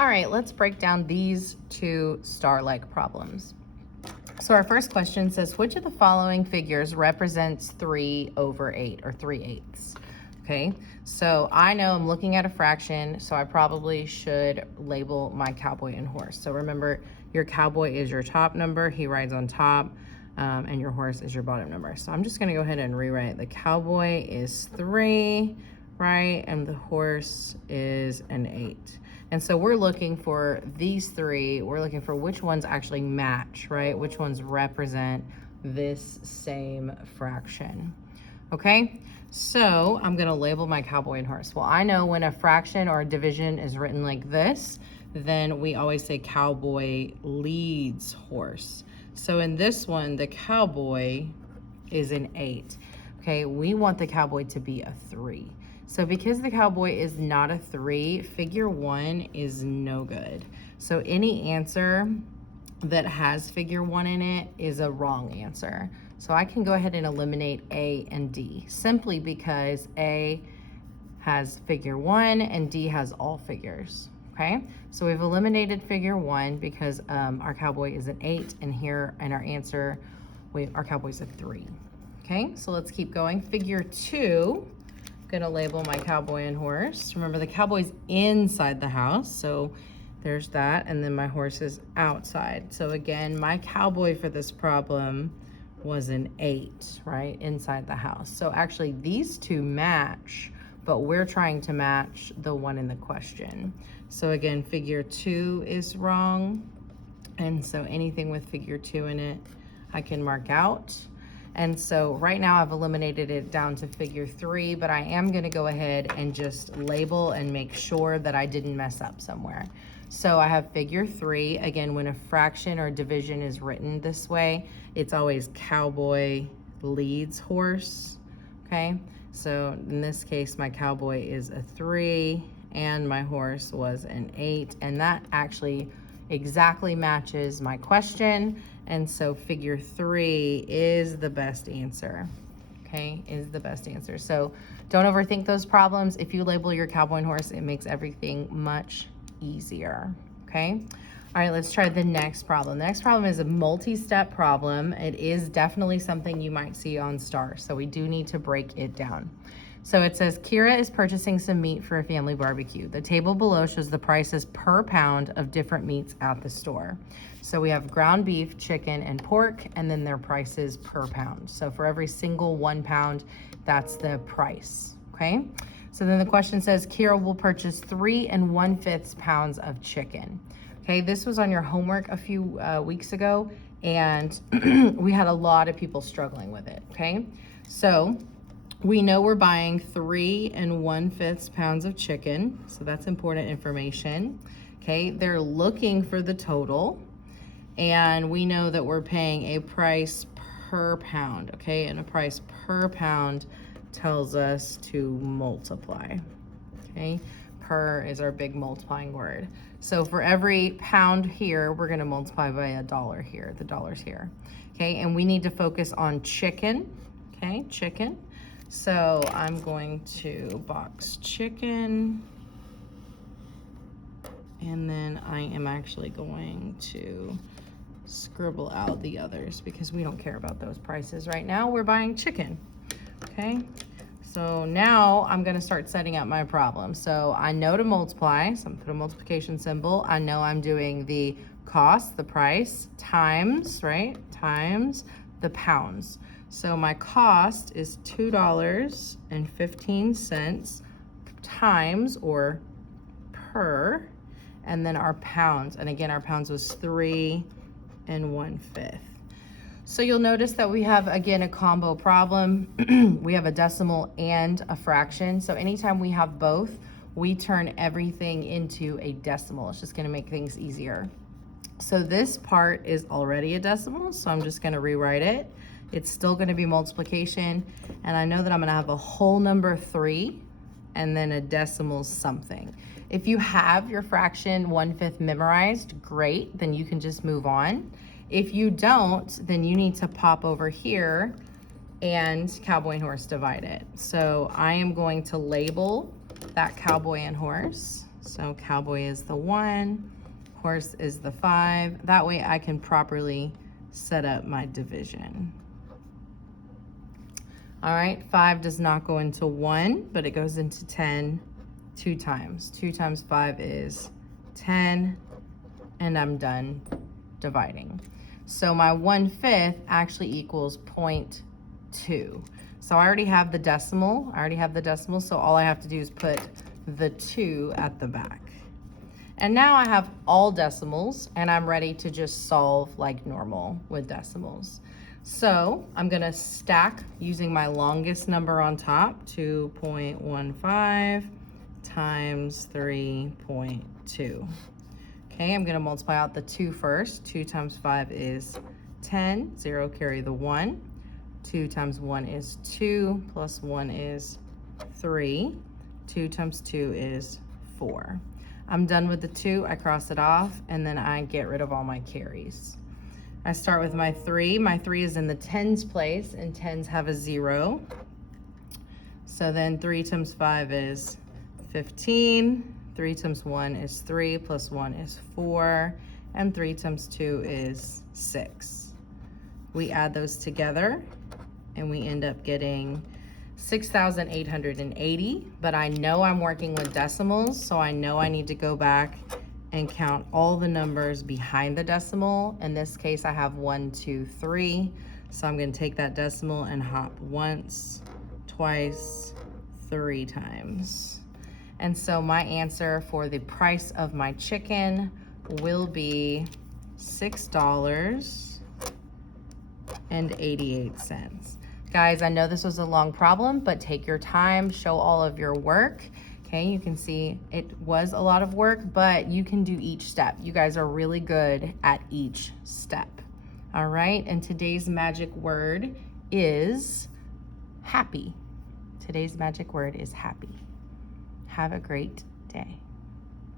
All right, let's break down these two star-like problems. So our first question says, which of the following figures represents 3/8 or 3/8? Okay, so I know I'm looking at a fraction, so I probably should label my cowboy and horse. So remember, your cowboy is your top number, he rides on top, and your horse is your bottom number. So I'm just gonna go ahead and rewrite. The cowboy is 3, right? And the horse is an 8. And so we're looking for these three. We're looking for which ones actually match, right? Which ones represent this same fraction. Okay, so I'm gonna label my cowboy and horse. Well, I know when a fraction or a division is written like this, then we always say cowboy leads horse. So in this one, the cowboy is an 8. Okay, we want the cowboy to be a 3. So because the cowboy is not a 3, figure 1 is no good. So any answer that has figure 1 in it is a wrong answer. So I can go ahead and eliminate A and D, simply because A has figure 1 and D has all figures, okay? So we've eliminated figure 1 because our cowboy is an 8, and here in our answer, our cowboy's a 3, okay? So let's keep going. Figure 2, gonna label my cowboy and horse. Remember, the cowboy's inside the house, so there's that, and then my horse is outside. So again, my cowboy for this problem was an 8, right, inside the house. So actually these two match, but we're trying to match the one in the question. So again, figure 2 is wrong, and so anything with figure 2 in it, I can mark out. And so right now I've eliminated it down to figure 3, but I am gonna go ahead and just label and make sure that I didn't mess up somewhere. So I have figure 3. Again, when a fraction or division is written this way, it's always cowboy leads horse, okay? So in this case, my cowboy is a 3 and my horse was an 8, and that actually exactly matches my question. And so figure 3 is the best answer, okay, is the best answer. So don't overthink those problems. If you label your cowboy and horse, it makes everything much easier, okay? All right, let's try the next problem. The next problem is a multi-step problem. It is definitely something you might see on STAR, so we do need to break it down. So it says, Kira is purchasing some meat for a family barbecue. The table below shows the prices per pound of different meats at the store. So we have ground beef, chicken, and pork, and then their prices per pound. So for every single 1 pound, that's the price, okay? So then the question says, Kira will purchase 3 1/5 pounds of chicken. Okay, this was on your homework a few weeks ago, and we had a lot of people struggling with it, okay? So we know we're buying 3 1/5 pounds of chicken, so that's important information. Okay, they're looking for the total, and we know that we're paying a price per pound, okay? And a price per pound tells us to multiply, okay? Per is our big multiplying word. So for every pound here, we're gonna multiply by $1 here, the dollar's here, okay? And we need to focus on chicken, okay, chicken. So I'm going to box chicken, and then I am actually going to scribble out the others because we don't care about those prices right now. We're buying chicken, okay? So now I'm gonna start setting up my problem. So I know to multiply, so I'm gonna put a multiplication symbol. I know I'm doing the cost, the price, times, right? Times the pounds. So my cost is $2.15 times, or per, and then our pounds. And again, our pounds was 3 1/5. So you'll notice that we have, again, a combo problem. We have a decimal and a fraction. So anytime we have both, we turn everything into a decimal. It's just gonna make things easier. So this part is already a decimal, so I'm just gonna rewrite it. It's still gonna be multiplication, and I know that I'm gonna have a whole number 3 and then a decimal something. If you have your fraction 1/5 memorized, great, then you can just move on. If you don't, then you need to pop over here and cowboy and horse divide it. So I am going to label that cowboy and horse, So Cowboy is the 1, horse is the 5. That way I can properly set up my division. All right, 5 does not go into 1, but it goes into 10 2 times. 2 times 5 is 10, and I'm done dividing. So my 1/5 actually equals 0.2. So I already have the decimal. So all I have to do is put the 2 at the back. And now I have all decimals, and I'm ready to just solve like normal with decimals. So I'm gonna stack using my longest number on top, 2.15 times 3.2. Okay, I'm gonna multiply out the 2 first. 2 times 5 is 10, 0 carry the 1. 2 times 1 is 2, plus 1 is 3. 2 times 2 is 4. I'm done with the 2, I cross it off, and then I get rid of all my carries. I start with my 3. My 3 is in the tens place, and tens have a 0. So then 3 times 5 is 15. 3 times 1 is 3, plus 1 is 4, and 3 times 2 is 6. We add those together, and we end up getting 6,880, but I know I'm working with decimals, so I know I need to go back and count all the numbers behind the decimal. In this case, I have 1, 2, 3. So I'm gonna take that decimal and hop once, twice, 3 times. And so my answer for the price of my chicken will be $6.88. Guys, I know this was a long problem, but take your time, show all of your work. Okay, you can see it was a lot of work, but you can do each step. You guys are really good at each step. All right, and today's magic word is happy. Today's magic word is happy. Have a great day.